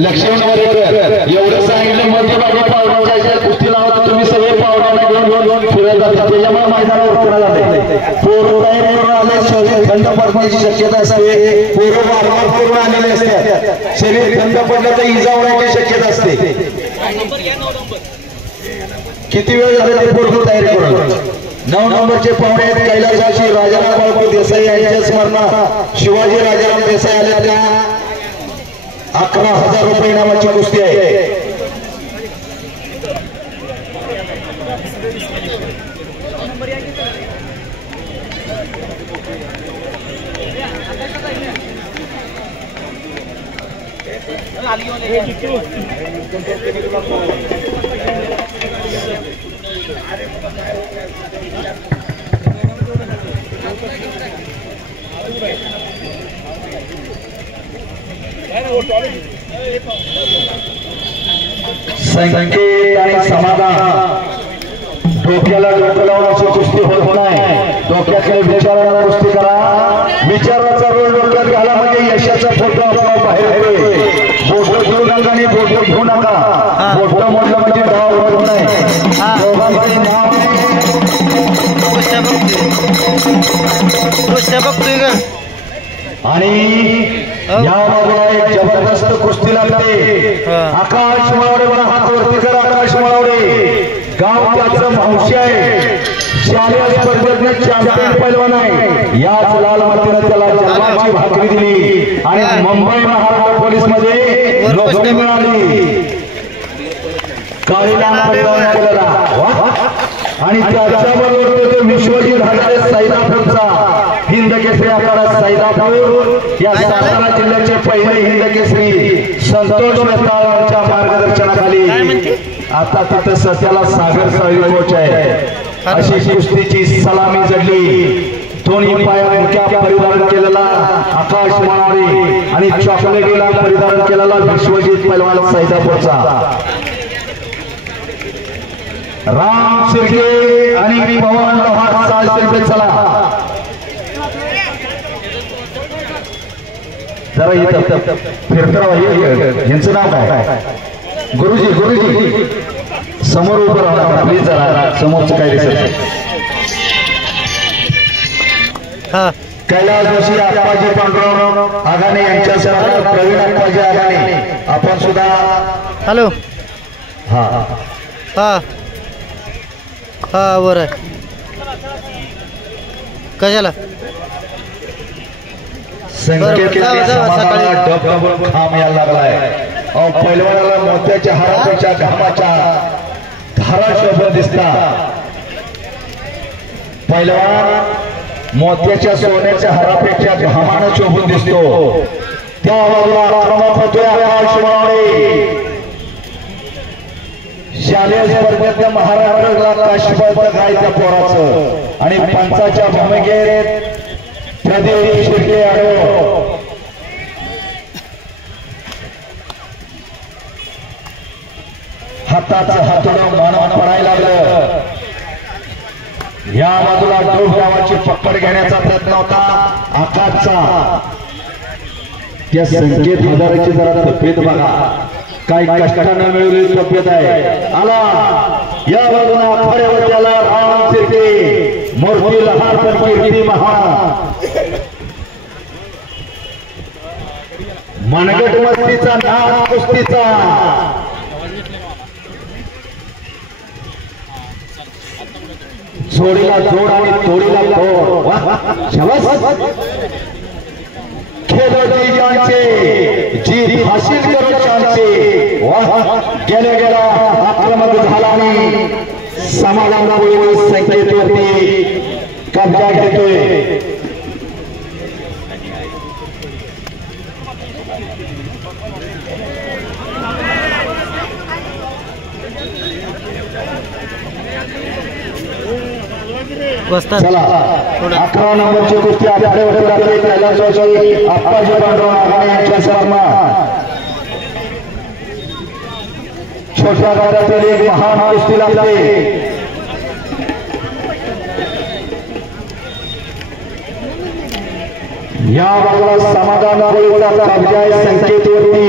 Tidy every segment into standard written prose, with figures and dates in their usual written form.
लक्ष्मण एवढं सांगितलं मध्यभागी पावडण्याच्या कुस्तीला होता तुम्ही सगळे पावड्याला घेऊन फिरत जाता त्याच्यामुळे मैदानावर उतरला जाते पोरं तयारीवर आले शरीर थंड पडण्याची शक्यता असते पोरं वारंवार करून आलेले असतात शरीर थंड पडलं तर इजा होण्याची शक्यता असते किती वेळ झाला ते पोरं तयारी करून 9 नंबरचे पाहुणे आहेत कैलासाची राजाराम बाळू देसाई यांच्या स्मरणार्थ शिवाजी राजाराम देसाई आले त्या 11,000 रुपये इनामाची कुस्ती आहे संकेत आणि समाधान डोक्याला डोकं लावून अशी कुस्ती होत नाही डोक्यातले विचाराला कुस्ती करा विचाराचा रोल डोक्यात घाला म्हणजे यशाचा फोटो आपला बाहेर येतोय बोट घेऊ नका आणि बोट घेऊ नका बोट म्हटलं म्हणजे डाव होत नाही दोघांचे नाव बघतोय का आणि या बाजूला एक जबरदस्त कुस्ती लागते आकाश मळवडे मला हात वरती कर आकाश मळवडे गाव त्याचं मावशी आहे शालेय स्पर्धेतले चॅम्पियन पैलवान आहे याच लाल मातीने त्याला जन्माची भाकरी दिली आणि मुंबई महाराष्ट्र पोलीस मध्ये नोकरी मिळाली काळीला पैलवान केलेला आणि त्याच्याबरोबर तो विश्वजित हजारे सैदापूरचा हिंद केसरी आखाडा सैदापूर या सातारा जिल्ह्याचे पहिले हिंद केसरी संतोष मेहता यांच्या मार्गदर्शनाखाली आता तिथं सध्याला सागर साळवी कोच आहे अशी कुस्तीची सलामी जडली दोन्ही पायात मुक्या परिधान केलेला आकाश मळवडे आणि चॉकलेटीला परिधान केलेला विश्वजित पैलवान सैदापूरचा राम शिर्के आणि पवन लोहार 600 रुपये चला जरा इथं फिरत यांचं नाव काय गुरुजी समोर उभं राहा प्लीज जरा समोरचं काय दिसत कैलास जोशी आप्पाजी पांडुरंग आगाणे यांच्यासह प्रवीण आप्पाजी आगाणे आपण सुद्धा हॅलो हा हा हा बरं कशाला खाम यायला लागलाय पैलवानाला मोत्याच्या हारापेक्षा घामाच्या धारा शोभत दिसतात पैलवान मोत्याच्या सोन्याच्या हारापेक्षा घामानं शोभून दिसतो त्या बाजूला आक्रमक होतोय आकाश मळवडे शालेय स्पर्धेतल्या महाराष्ट्राला काशीबाईचं गाय त्या पोराचं आणि पंचाच्या भूमिकेत प्रदीप शिर्के आडो हाताचं हातोडं मानवानं पडायला लागलं या बाजूला डोब गावाची पकड घेण्याचा प्रयत्न होता आकाशचा त्या संकेत हजाराची जरा तब्येत बघा काही कष्टानं मिळवलेली तब्येत आहे आला या बाजूला आखाड्यावर त्याला राम शिर्के मूर्ती लहान पण कीर्ती महान मनगट मस्तीचा नाद कुस्तीचा जोडीला जोड आणि तोडीला तोड शाबास खेलो जी जानचे जी जीत हासिल करून शांती गेल्या गेला आक्रमक झाला आणि समाधानामुळे संख्येवरती कब्जा घेतोय. चला 11 नंबरची कुस्ती आपल्याकडे जाते. कैलासवासी आप्पाजी पांडुरंग आघाणे यांच्या सामना छोट्या गाड्यातील एक महान कुस्ती लागते. या बाजूला समाधानाचा कब्जा आहे संकेतवरती.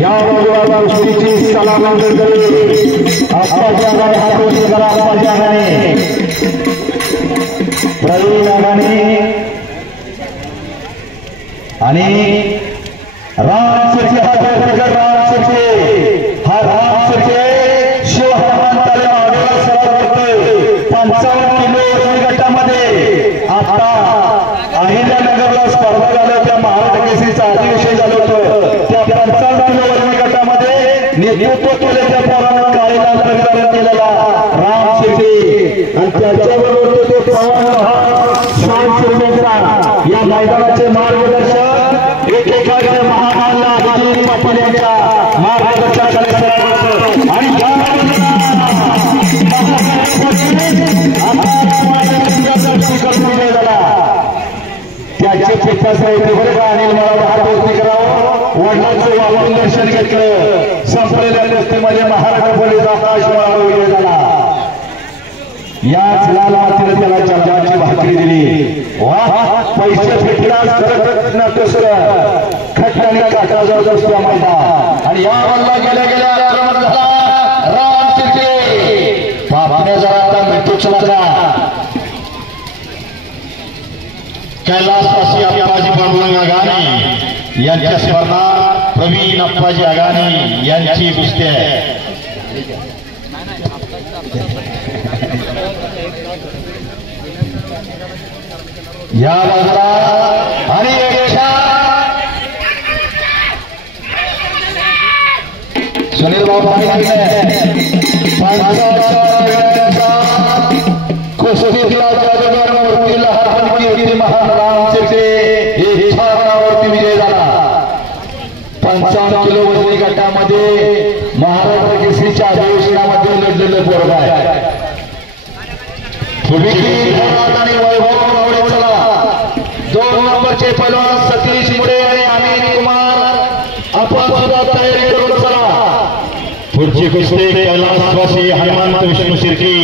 या बाजूला कुस्तीची सलामी आप्पाजी आघाणे हात वरती करा. आप्पाजी आघाणे प्रवीण आघाणे आणि राम शिर्के हा राम शिर्के हा राम शिर्के शिव हनुमंताले माधवला सराव करतोय. 55 किलो गटामध्ये आता अहिल्यानगरला स्पर्धा झाल्या त्या महाराष्ट्र केसरीचा अधिवेशन झालं होतं. त्या 55 किलो गटामध्ये नेतृत्व केलं त्या पोरानं काळीला प्रदान केलेला राम शिर्के आणि त्याच्याबरोबर तो श्वान शिर्केचा या मैदानाचे मार्गदर्शक एकेकाच्या महामानला अभिजित पाटील यांच्या मार्गदर्शनाखाली सराव आणि त्याचे पित्तासाहेब अनिल मला हात वरती करावं. वडिलांचं वापरून दर्शन घेतलं. संपलेल्या कुस्तीमध्ये महाराष्ट्र पोलीस आकाश विजय झाला. याच लाल मातीने त्याला चंद्राची भाकरी दिली. वा पैसे फेकला खट्टाने काटाजवळ कुस्त्या मैदान आणि या बल्ला गेल्या गेल्या राम शिर्के बापने जरा आता मृत्यूच लागला. कैलासवासी अप्पाजी पांडुरंग आघाणे यांच्या स्मरणार्थ प्रवीण अप्पाजी आघाणे यांची कुस्ती आहे. या बाजूला आणि सुनील बाबा कुस्तीतला जादूगार मूर्तीला हात केली. महान राम शिर्के वरती विजय झाला. 55 किलो वजनी गटामध्ये महाराष्ट्र केसरीच्या अधिवेशनामध्ये लढलेलं पोरग आहे. आणि वैभव 2 नंबरचे पैलवान सतीश मुळे आणि अमित कुमार आपण सुद्धा तयारी करून चला. पुढची कुस्ती कैलासवासी हनुमंत विष्णू शिर्के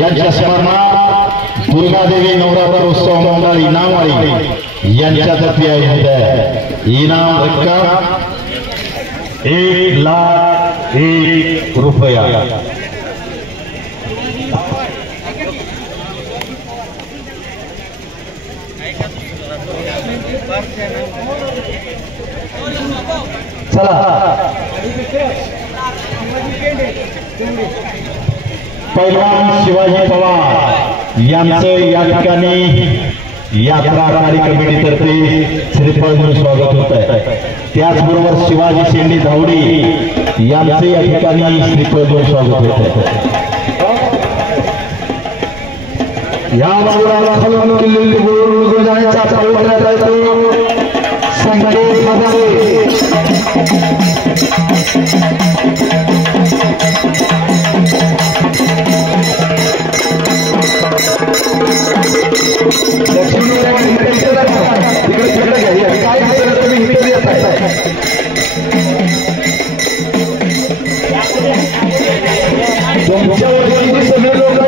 यांच्या स्मरणार्थ दुर्गादेवी नवरात्र उत्सव मंडळ इनामवाडी यांच्यातर्फे आहे. इनाम रक्कम 1,01,000 रुपया. चला पैलवान शिवाजी पवार यांचं या ठिकाणी यात्रा कार्य कमिटीतर्फे श्रीफळ देऊन स्वागत होत आहे. त्याचबरोबर शिवाजी शेंडी धावडी यांचे या ठिकाणी श्रीफळ देऊन स्वागत होत आहे. या बाजूला खालून किल्ली बोलून जाण्याचा प्रयत्न करत आहे संकेत मदारे. तुमच्या वरती सगळे लोक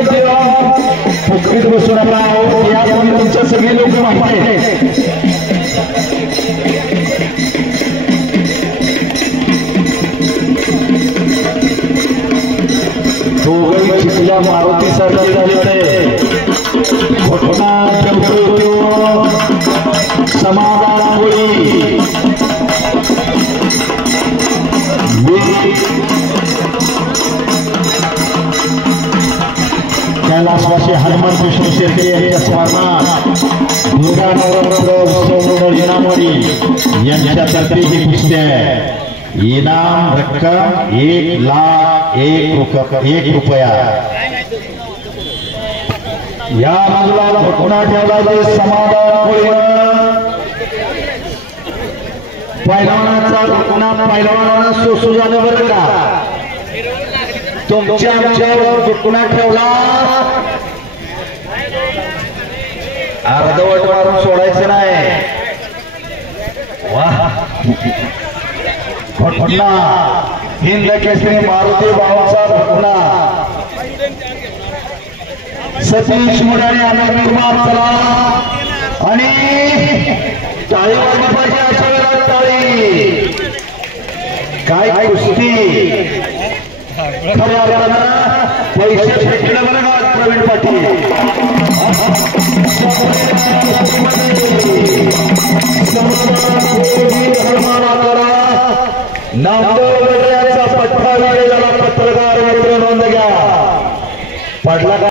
फुकरीत बसून आपला आहोत. या तुमच्या सगळे लोक माहिती आहेत. दोघंही चिखल्या मारुती सारखे झाले घटना समाधानामुळे कैलासवासी हनुमंत विष्णू शिर्के यांच्या स्मरणार्थ दुर्गा नवरात्र उत्सव मंडळ इनामवाडी यांच्यातर्फे ही कुस्ती आहे. इनाम रक्कम 1,01,000 रुपया. या बाजूला घटना ठेवला समाधान पैलवानाचा घटना पैलवानाला सोसू झालं बरं का. तुमच्या आमच्यावर घटना ठेवला अर्धवट मारून सोडायचं नाही. घटना हिंद केसरी मारुती भावाचा घटना सतीश मुरारी आनंद कुमार चला आणि टाळी वाजली पाहिजे अशा वेळेला टाळी. काय कुस्ती खऱ्या अर्थानं पैसे फेकले बरं का प्रवीण पाटील. नामदेव